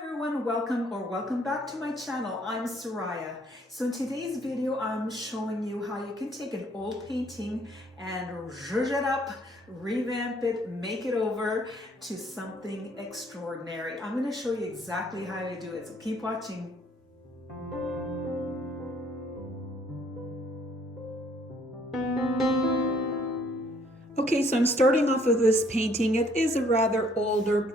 everyone, welcome back to my channel. I'm Soraya. So in today's video I'm showing you how you can take an old painting and zhuzh it up, revamp it, make it over to something extraordinary. I'm going to show you exactly how you do it, so keep watching. Okay, so I'm starting off with this painting. It is a rather old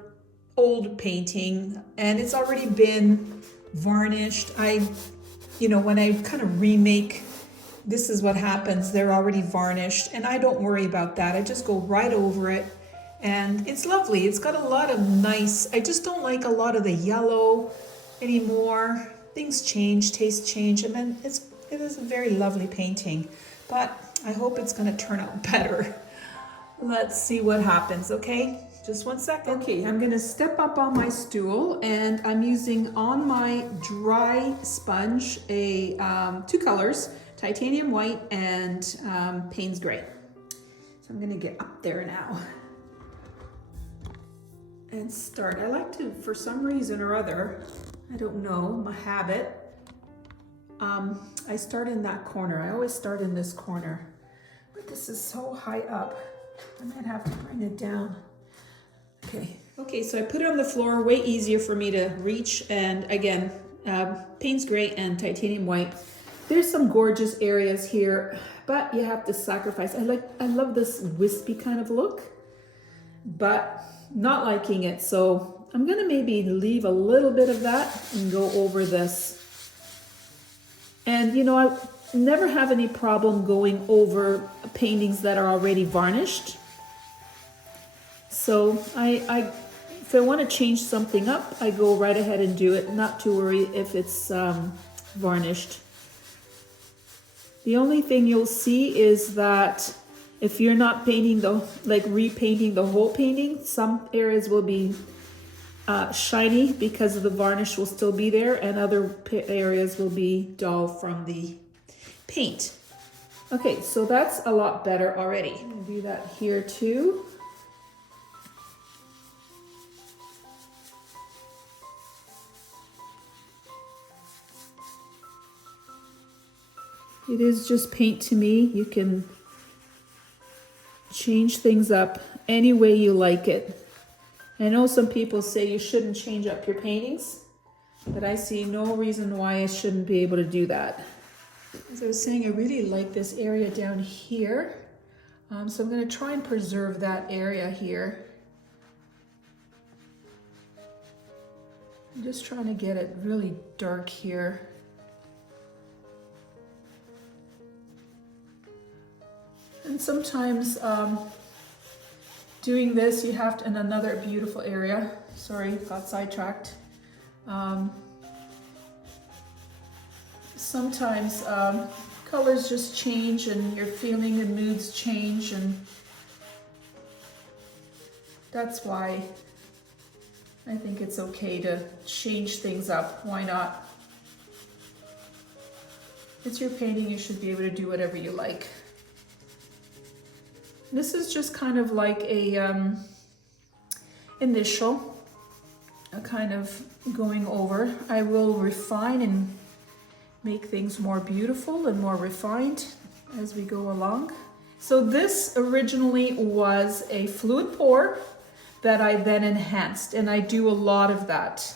painting and it's already been varnished. When I kind of remake, this is what happens. They're already varnished and I don't worry about that. I just go right over it and it's lovely. It's got a lot of nice, I just don't like a lot of the yellow anymore. Things change, tastes change, and then it is a very lovely painting, but I hope it's going to turn out better. Let's see what happens, okay? Just 1 second. Okay, I'm gonna step up on my stool and I'm using on my dry sponge two colors, titanium white and Payne's gray. So I'm gonna get up there now and start. I like to, for some reason or other, I don't know, my habit, I start in that corner. I always start in this corner, but this is so high up. I might have to bring it down. Okay, so I put it on the floor, way easier for me to reach. And again, Payne's gray and titanium white. There's some gorgeous areas here, but you have to sacrifice. I love this wispy kind of look, but not liking it. So I'm gonna maybe leave a little bit of that and go over this. And I never have any problem going over paintings that are already varnished. So if I want to change something up, I go right ahead and do it, not to worry if it's varnished. The only thing you'll see is that if you're not painting repainting the whole painting, some areas will be shiny because of the varnish will still be there, and other areas will be dull from the paint. Okay, so that's a lot better already. I'm gonna do that here too. It is just paint to me. You can change things up any way you like it. I know some people say you shouldn't change up your paintings, but I see no reason why I shouldn't be able to do that. As I was saying, I really like this area down here. So I'm going to try and preserve that area here. I'm just trying to get it really dark here. And sometimes doing this, you have to, in another beautiful area, sorry, got sidetracked. Sometimes colors just change and your feeling and moods change, and that's why I think it's okay to change things up. Why not? It's your painting, you should be able to do whatever you like. This is just kind of like a initial, a kind of going over. I will refine and make things more beautiful and more refined as we go along. So this originally was a fluid pour that I then enhanced, and I do a lot of that.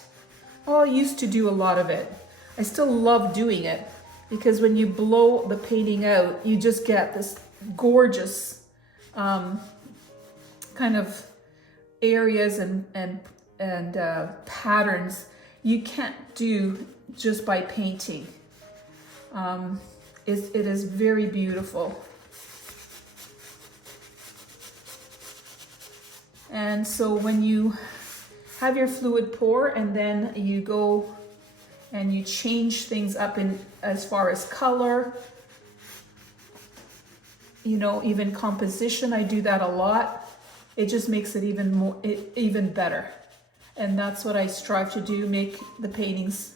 Well, I used to do a lot of it. I still love doing it because when you blow the painting out, you just get this gorgeous kind of areas and patterns you can't do just by painting. It is very beautiful. And so when you have your fluid pour and then you go and you change things up in as far as color, even composition, I do that a lot. It just makes it even better. And that's what I strive to do, make the paintings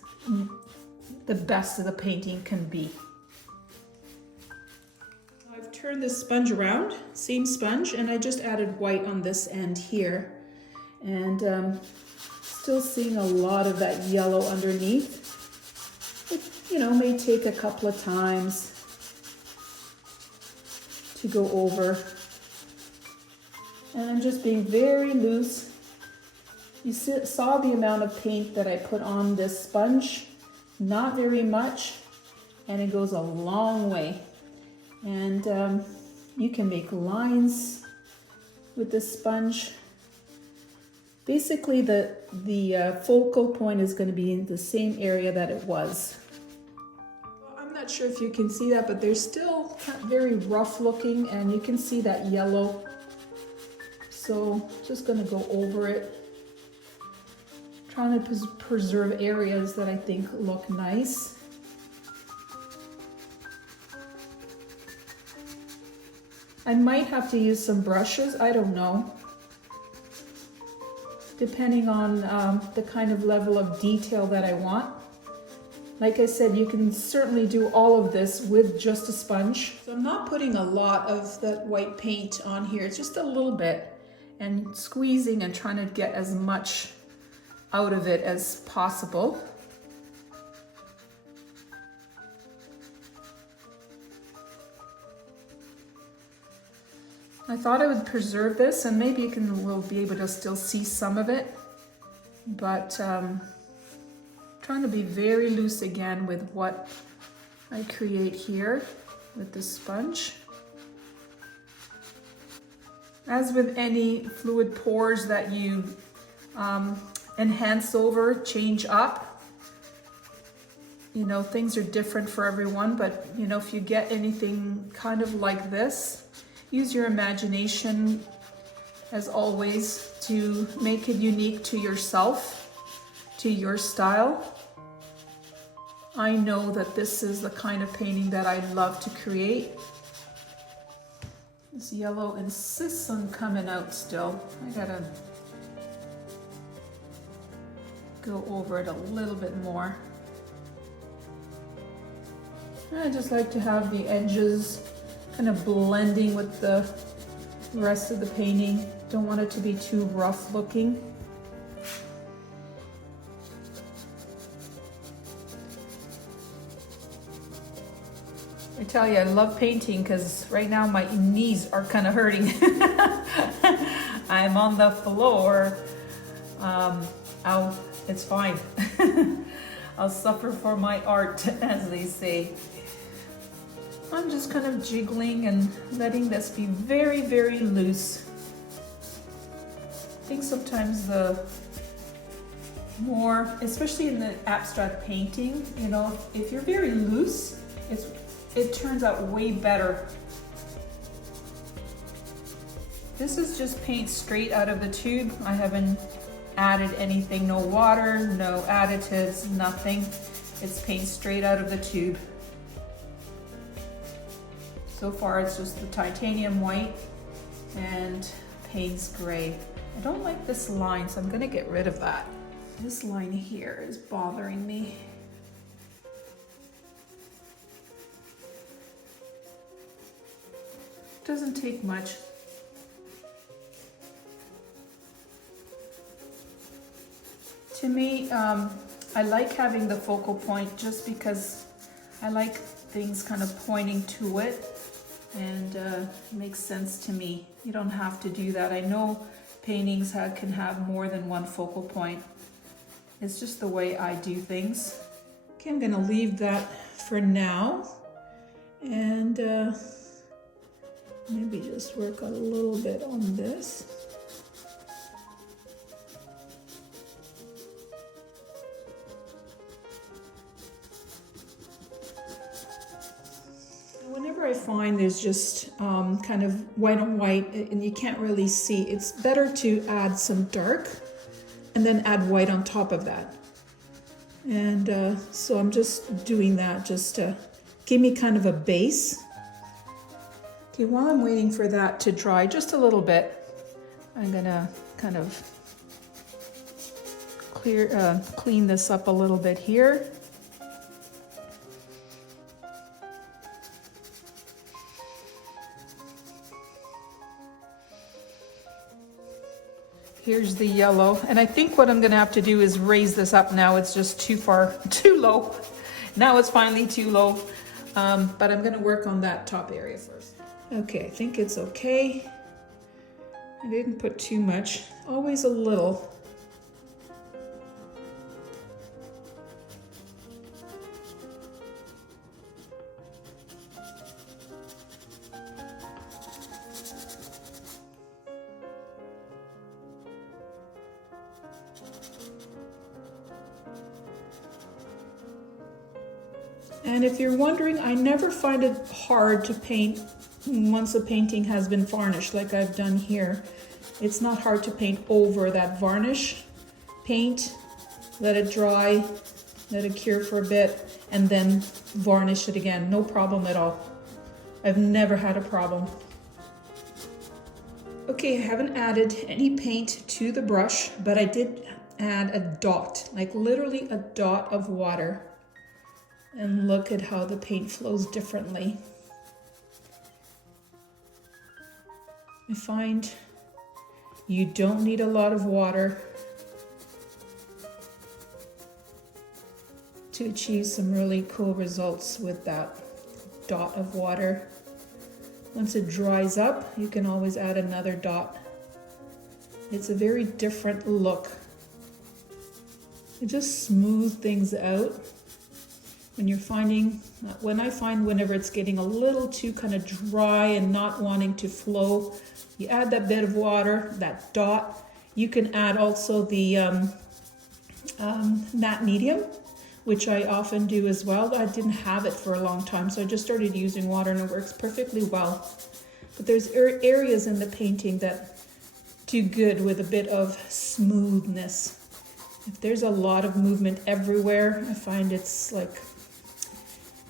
the best of the painting can be. I've turned this sponge around, same sponge, and I just added white on this end here. And Still seeing a lot of that yellow underneath. It, may take a couple of times to go over. And I'm just being very loose. You saw the amount of paint that I put on this sponge. Not very much, and it goes a long way. And you can make lines with this sponge. Basically, the focal point is going to be in the same area that it was. I'm not sure if you can see that, but they're still very rough looking, and you can see that yellow. So just going to go over it. Trying to preserve areas that I think look nice. I might have to use some brushes, I don't know. Depending on the kind of level of detail that I want. Like I said, you can certainly do all of this with just a sponge. So I'm not putting a lot of that white paint on here, it's just a little bit. And squeezing and trying to get as much out of it as possible. I thought I would preserve this, and maybe we'll be able to still see some of it, but trying to be very loose again with what I create here with this sponge. As with any fluid pores that you enhance over, change up. Things are different for everyone, but if you get anything kind of like this, use your imagination as always to make it unique to yourself, to your style. I know that this is the kind of painting that I love to create. This yellow insists on coming out still. I gotta go over it a little bit more. I just like to have the edges kind of blending with the rest of the painting. Don't want it to be too rough looking. I tell you, I love painting because right now my knees are kind of hurting. I'm on the floor. It's fine. I'll suffer for my art, as they say. I'm just kind of jiggling and letting this be very, very loose. I think sometimes the more, especially in the abstract painting, if you're very loose, it turns out way better. This is just paint straight out of the tube. I haven't added anything, no water, no additives, nothing. It's paint straight out of the tube. So far it's just the titanium white and Payne's gray. I don't like this line, so I'm gonna get rid of that. This line here is bothering me. Doesn't take much. To me, I like having the focal point just because I like things kind of pointing to it, and it makes sense to me. You don't have to do that. I know paintings can have more than one focal point. It's just the way I do things. Okay, I'm gonna leave that for now, and maybe just work a little bit on this. Whenever I find there's just kind of white on white and you can't really see, it's better to add some dark and then add white on top of that. And so I'm just doing that just to give me kind of a base. Okay, while I'm waiting for that to dry just a little bit, I'm gonna kind of clean this up a little bit here. Here's the yellow. And I think what I'm gonna have to do is raise this up now. It's just too low. Now it's finally too low. But I'm gonna work on that top area first. Okay, I think it's okay. I didn't put too much, always a little. And if you're wondering, I never find it hard to paint once a painting has been varnished like I've done here. It's not hard to paint over that varnish. Paint, let it dry, let it cure for a bit, and then varnish it again. No problem at all. I've never had a problem. Okay, I haven't added any paint to the brush, but I did add a dot, like literally a dot of water. And look at how the paint flows differently. I find you don't need a lot of water to achieve some really cool results with that dot of water. Once it dries up, you can always add another dot. It's a very different look. It just smooths things out. When I find whenever it's getting a little too kind of dry and not wanting to flow, you add that bit of water, that dot. You can add also the matte medium, which I often do as well. I didn't have it for a long time, so I just started using water and it works perfectly well. But there's areas in the painting that do good with a bit of smoothness. If there's a lot of movement everywhere, I find it's like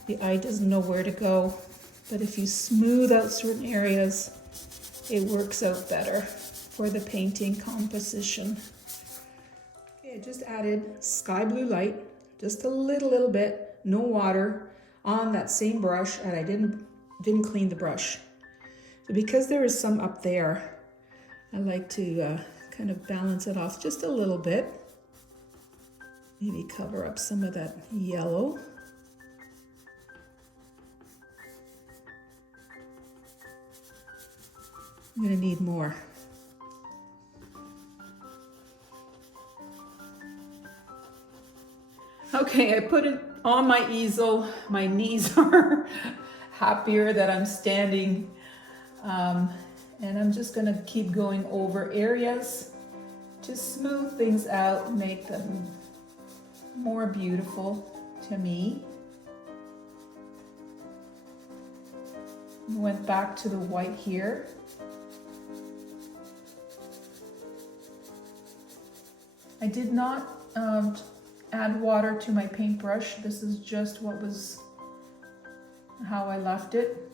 the eye doesn't know where to go. But if you smooth out certain areas, it works out better for the painting composition. Okay, I just added sky blue light, just a little bit, no water, on that same brush, and I didn't clean the brush. So because there is some up there, I like to kind of balance it off just a little bit. Maybe cover up some of that yellow. I'm gonna need more. Okay, I put it on my easel. My knees are happier that I'm standing. And I'm just gonna keep going over areas to smooth things out, make them more beautiful to me. Went back to the white here. I did not add water to my paintbrush. This is just how I left it.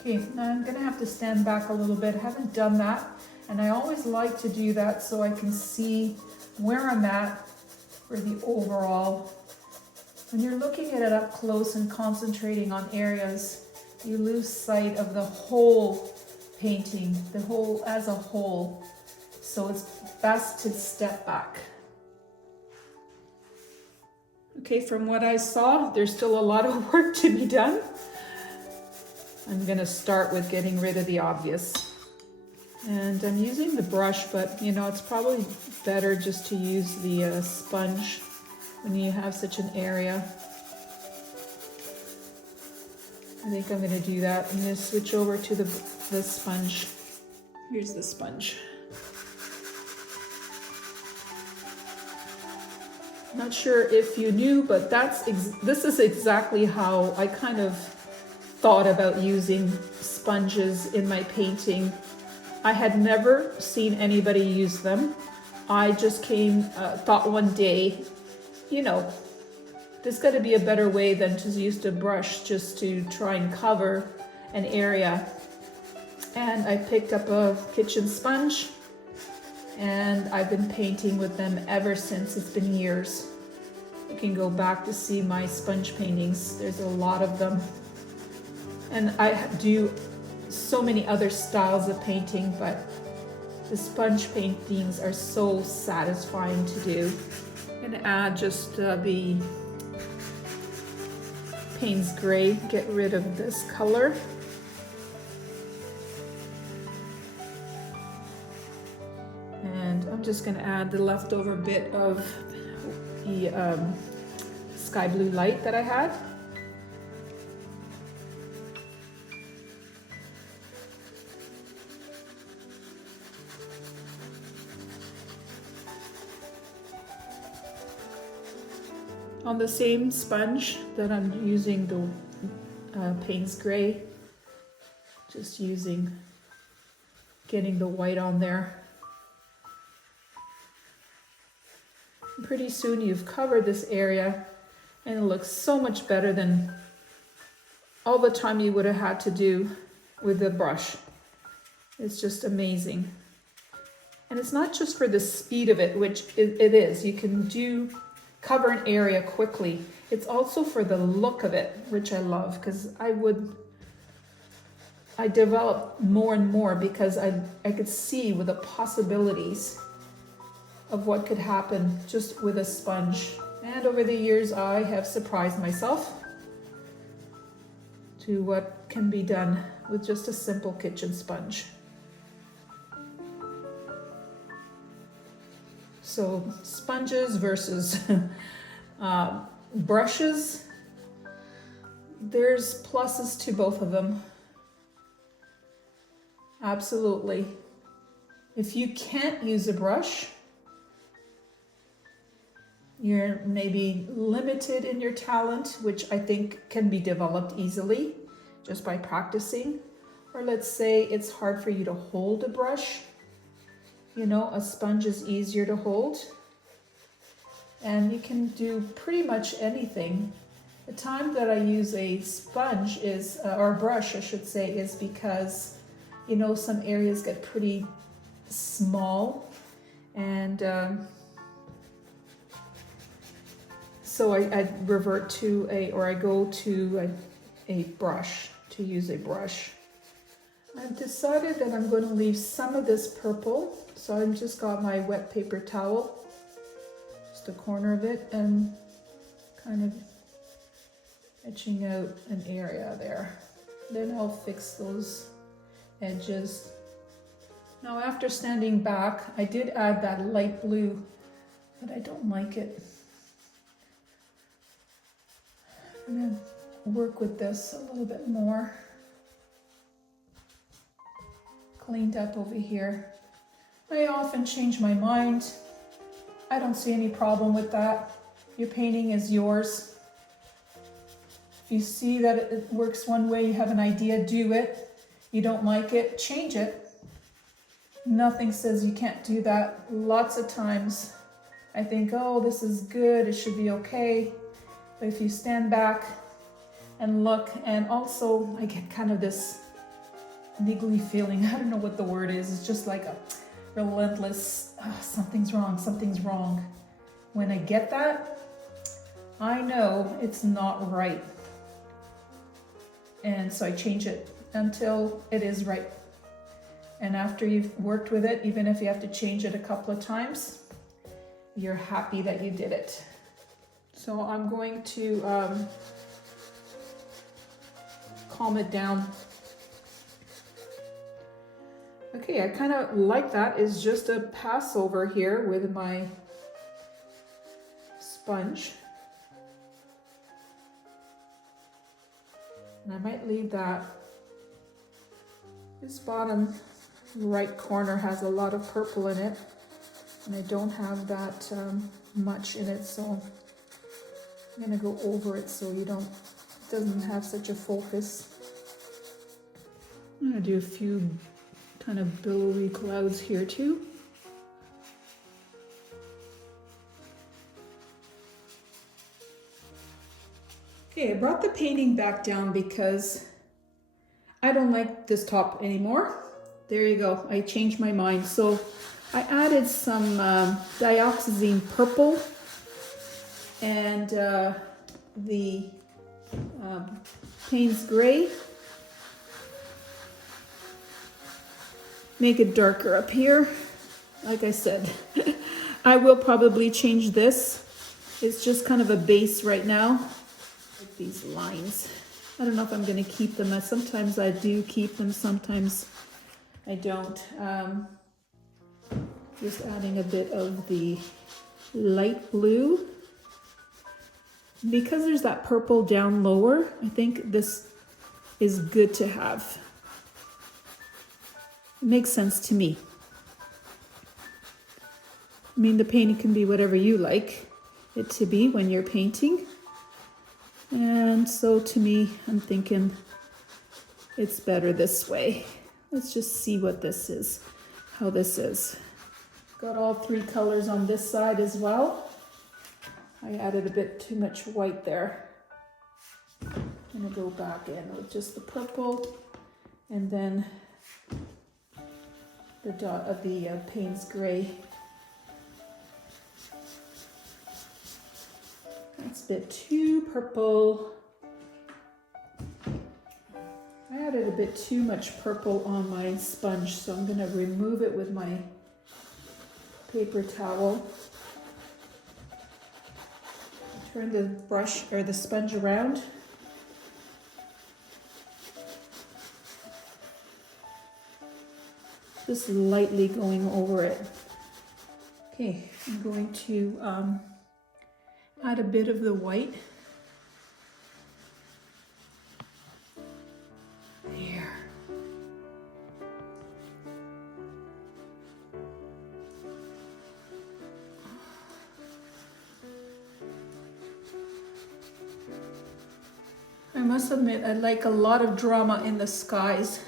Okay, now I'm gonna have to stand back a little bit. I haven't done that, and I always like to do that so I can see where I'm at for the overall. When you're looking at it up close and concentrating on areas, you lose sight of the whole painting, the whole as a whole. So it's best to step back. Okay, from what I saw, there's still a lot of work to be done. I'm gonna start with getting rid of the obvious. And I'm using the brush, but you know, it's probably better just to use the sponge when you have such an area. I think I'm gonna do that. I'm gonna switch over to the sponge. Here's the sponge. Not sure if you knew, but this is exactly how I kind of thought about using sponges in my painting. I had never seen anybody use them. I just thought one day, you know, there's got to be a better way than to use a brush just to try and cover an area. And I picked up a kitchen sponge, and I've been painting with them ever since. It's been years. You can go back to see my sponge paintings. There's a lot of them. And I do so many other styles of painting, but The sponge paintings are so satisfying to do. I'm gonna add just the Payne's Gray, get rid of this color. And I'm just gonna add the leftover bit of the sky blue light that I had. On the same sponge that I'm using the Payne's Gray, just getting the white on there. And pretty soon you've covered this area and it looks so much better than all the time you would have had to do with the brush. It's just amazing. And it's not just for the speed of it, which it is. You can cover an area quickly. It's also for the look of it, which I love, because I developed more and more because I could see with the possibilities of what could happen just with a sponge. And over the years, I have surprised myself to what can be done with just a simple kitchen sponge. So sponges versus brushes, there's pluses to both of them. Absolutely. If you can't use a brush, you're maybe limited in your talent, which I think can be developed easily just by practicing. Or let's say it's hard for you to hold a brush. You know, a sponge is easier to hold. And you can do pretty much anything. The time that I use a sponge is, or a brush I should say, is because, you know, some areas get pretty small. And so I revert to I go to a brush, to use a brush. I've decided that I'm going to leave some of this purple. So I've just got my wet paper towel, just a corner of it, and kind of etching out an area there. Then I'll fix those edges. Now after standing back, I did add that light blue, but I don't like it. I'm going to work with this a little bit more. Cleaned up over here. I often change my mind. I don't see any problem with that. Your painting is yours. If you see that it works one way, you have an idea, do it. You don't like it, change it. Nothing says you can't do that. Lots of times I think, oh, this is good, it should be okay. But if you stand back and look, and also I get kind of this niggly feeling, I don't know what the word is, it's just like a relentless, something's wrong. When I get that, I know it's not right. And so I change it until it is right. And after you've worked with it, even if you have to change it a couple of times, you're happy that you did it. So I'm going to calm it down. Okay, I kind of like that. It's just a pass over here with my sponge. And I might leave that. This bottom right corner has a lot of purple in it, and I don't have that much in it, so I'm gonna go over it so it doesn't have such a focus. I'm gonna do a few kind of billowy clouds here too. Okay, I brought the painting back down because I don't like this top anymore. There you go, I changed my mind. So I added some dioxazine purple and the Payne's Gray. make it darker up here. Like I said, I will probably change this. It's just kind of a base right now. Like these lines. I don't know if I'm going to keep them. Sometimes I do keep them, sometimes I don't. Just adding a bit of the light blue. Because there's that purple down lower, I think this is good to have. It makes sense to me. I mean, the painting can be whatever you like it to be when you're painting. And so to me, I'm thinking it's better this way. Let's just see what this is, how this is. Got all three colors on this side as well. I added a bit too much white there. I'm gonna go back in with just the purple and then the dot of the Payne's gray. That's a bit too purple. I added a bit too much purple on my sponge, so I'm gonna remove it with my paper towel. Turn the brush or the sponge around. Just lightly going over it. Okay, I'm going to add a bit of the white. There. I must admit, I like a lot of drama in the skies.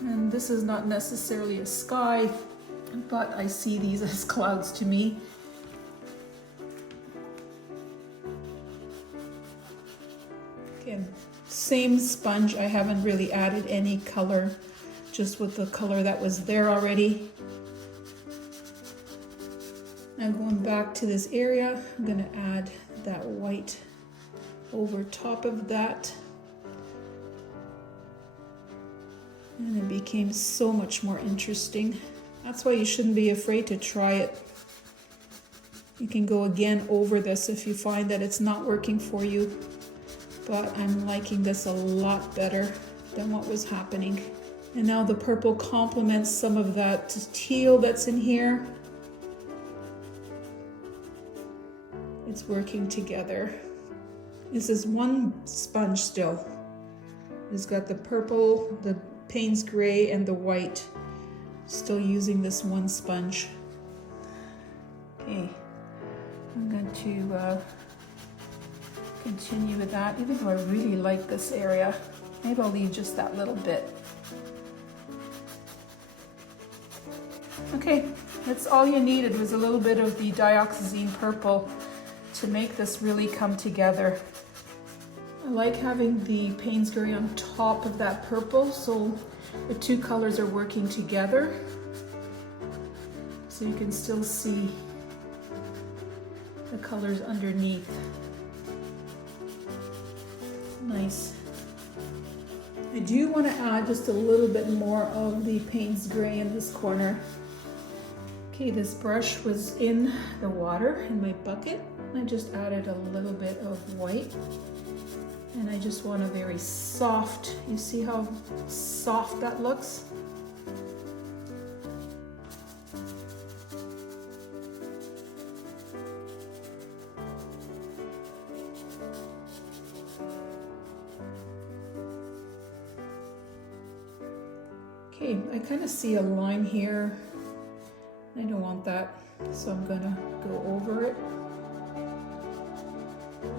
And this is not necessarily a sky, but I see these as clouds to me. Okay, same sponge. I haven't really added any color, just with the color that was there already. Now going back to this area, I'm gonna add that white over top of that. And it became so much more interesting. That's why you shouldn't be afraid to try it. You can go again over this if you find that it's not working for you. But I'm liking this a lot better than what was happening. And now the purple complements some of that teal that's in here. It's working together. This is one sponge still. It's got the purple, the Payne's gray, and the white. Still using this one sponge. Okay, I'm going to continue with that, even though I really like this area. Maybe I'll leave just that little bit. Okay, that's all you needed, was a little bit of the dioxazine purple to make this really come together. I like having the Payne's gray on top of that purple, so the two colors are working together. So you can still see the colors underneath. Nice. I do want to add just a little bit more of the Payne's gray in this corner. Okay, this brush was in the water in my bucket. I just added a little bit of white. And I just want a very soft, you see how soft that looks? Okay, I kind of see a line here. I don't want that, so I'm gonna go over it.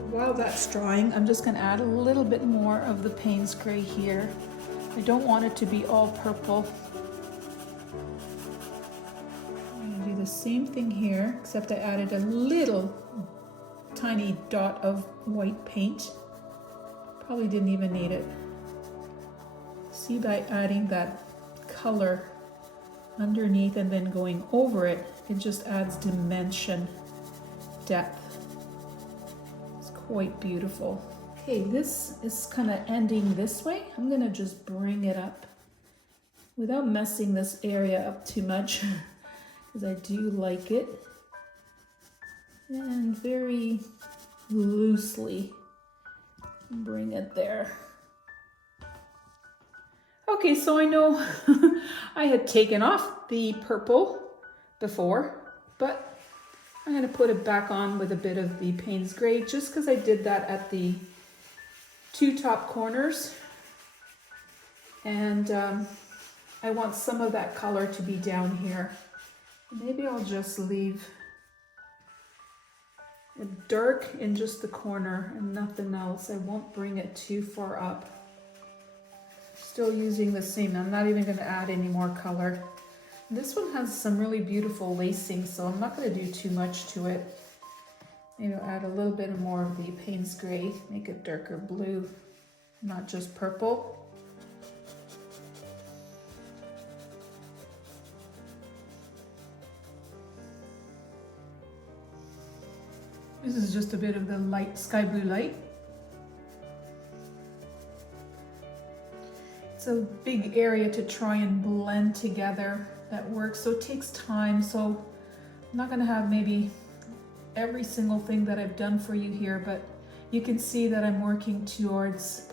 While that's drying, I'm just going to add a little bit more of the Payne's gray here. I don't want it to be all purple. I'm going to do the same thing here, except I added a little tiny dot of white paint. Probably didn't even need it. See, by adding that color underneath and then going over it, it just adds dimension, depth. Quite beautiful. Okay, this is kind of ending this way. I'm gonna just bring it up without messing this area up too much, because I do like it. And very loosely bring it there. Okay, so I know I had taken off the purple before, but I'm gonna put it back on with a bit of the Payne's Gray, just because I did that at the two top corners. And I want some of that color to be down here. Maybe I'll just leave it dark in just the corner and nothing else. I won't bring it too far up. Still using the same. I'm not even going to add any more color. This one has some really beautiful lacing, so I'm not going to do too much to it. Maybe I'll add a little bit more of the Payne's Gray, make it darker blue, not just purple. This is just a bit of the light, sky blue light. It's a big area to try and blend together that works, so it takes time. So I'm not gonna have maybe every single thing that I've done for you here, but you can see that I'm working towards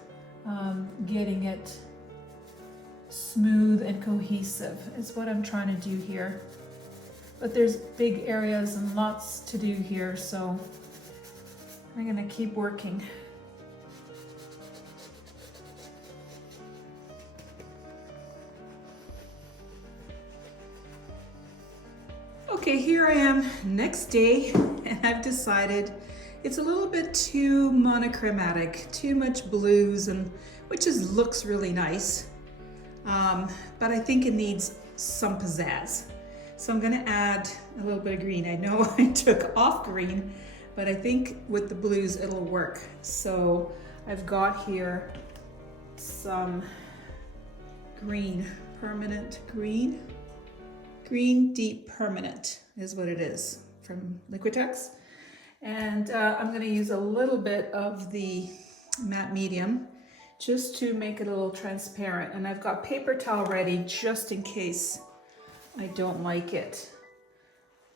getting it smooth and cohesive is what I'm trying to do here. But there's big areas and lots to do here, so I'm gonna keep working. Okay, here I am next day, and I've decided it's a little bit too monochromatic, too much blues, and which looks really nice, but I think it needs some pizzazz. So I'm gonna add a little bit of green. I know I took off green, but I think with the blues it'll work. So I've got here some green, permanent green. Green Deep Permanent is what it is from Liquitex. And I'm gonna use a little bit of the matte medium just to make it a little transparent. And I've got paper towel ready just in case I don't like it.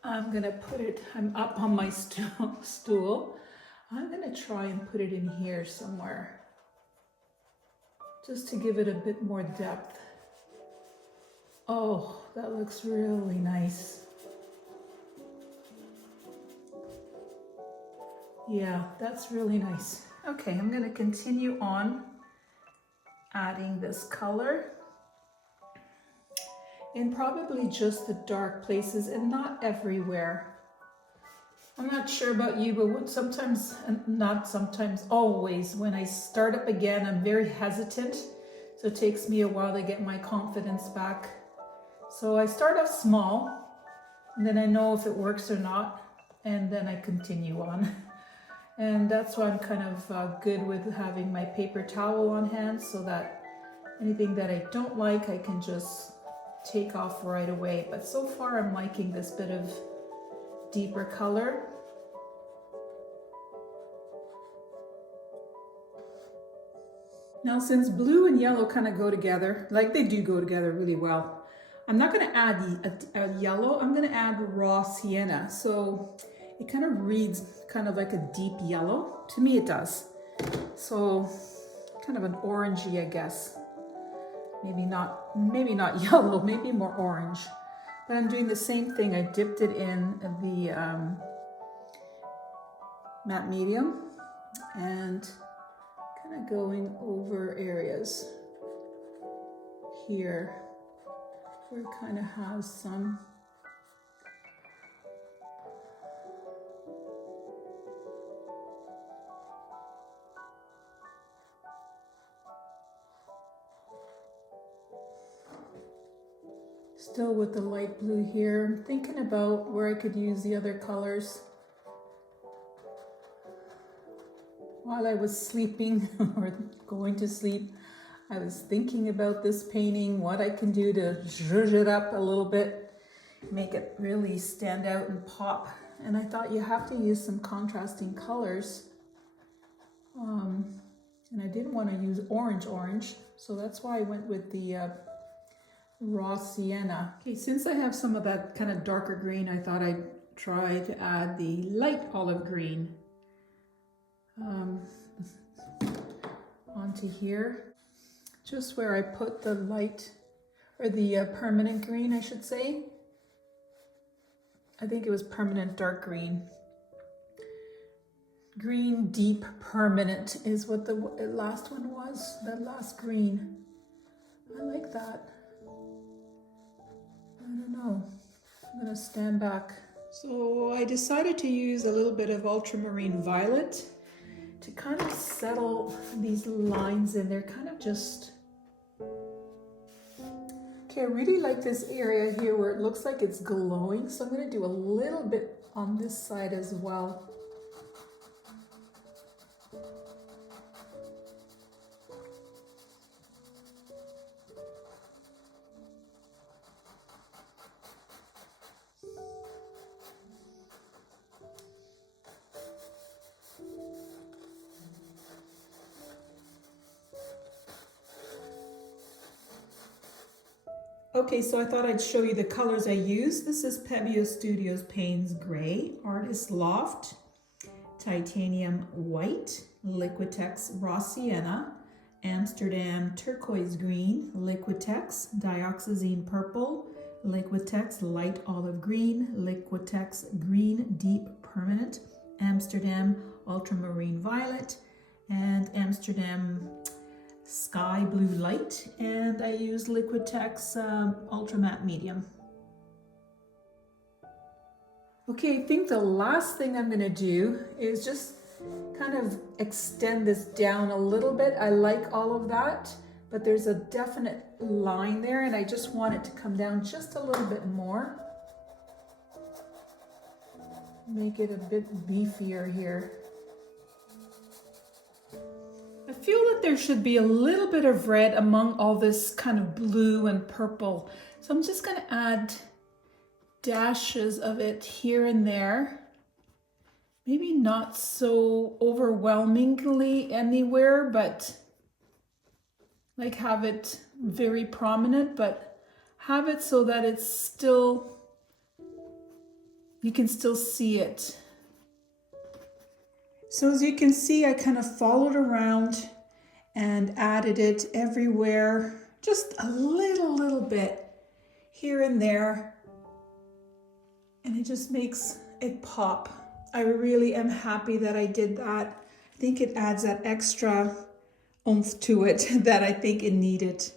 I'm gonna put it, I'm up on my stool. I'm gonna try and put it in here somewhere, just to give it a bit more depth. Oh, that looks really nice. Yeah, that's really nice. Okay, I'm gonna continue on adding this color in probably just the dark places and not everywhere. I'm not sure about you, but sometimes, not sometimes, always, when I start up again, I'm very hesitant. So it takes me a while to get my confidence back. So I start off small, and then I know if it works or not, and then I continue on. And that's why I'm kind of good with having my paper towel on hand, so that anything that I don't like, I can just take off right away. But so far I'm liking this bit of deeper color. Now, since blue and yellow kind of go together, like they do go together really well, I'm not going to add a yellow, I'm going to add raw sienna. So it kind of reads kind of like a deep yellow. To me it does. So kind of an orangey, I guess. Maybe not yellow, maybe more orange. But I'm doing the same thing. I dipped it in the matte medium and kind of going over areas here where it kind of has some. Still with the light blue here. I'm thinking about where I could use the other colors. While I was sleeping or going to sleep, I was thinking about this painting, what I can do to zhuzh it up a little bit, make it really stand out and pop. And I thought you have to use some contrasting colors. And I didn't want to use orange, so that's why I went with the raw sienna. Okay, since I have some of that kind of darker green, I thought I'd try to add the light olive green onto here, just where I put the light, or the permanent green, I should say. I think it was permanent dark green. Green deep permanent is what the last one was, that last green. I like that. I don't know. I'm gonna stand back. So I decided to use a little bit of ultramarine violet to kind of settle these lines in. They're kind of just... Okay, I really like this area here where it looks like it's glowing. So I'm gonna do a little bit on this side as well. Okay, so I thought I'd show you the colors I use. This is Pebeo Studios Payne's Gray, Artist Loft, Titanium White, Liquitex Raw Sienna, Amsterdam Turquoise Green, Liquitex Dioxazine Purple, Liquitex Light Olive Green, Liquitex Green Deep Permanent, Amsterdam Ultramarine Violet, and Amsterdam Sky Blue Light, and I use Liquitex Ultra Matte Medium. Okay, I think the last thing I'm gonna do is just kind of extend this down a little bit. I like all of that, but there's a definite line there, and I just want it to come down just a little bit more. Make it a bit beefier here. I feel that there should be a little bit of red among all this kind of blue and purple. So I'm just going to add dashes of it here and there. Maybe not so overwhelmingly anywhere, but like have it very prominent, but have it so that it's still, you can still see it. So as you can see, I kind of followed around and added it everywhere, just a little bit here and there. And it just makes it pop. I really am happy that I did that. I think it adds that extra oomph to it that I think it needed.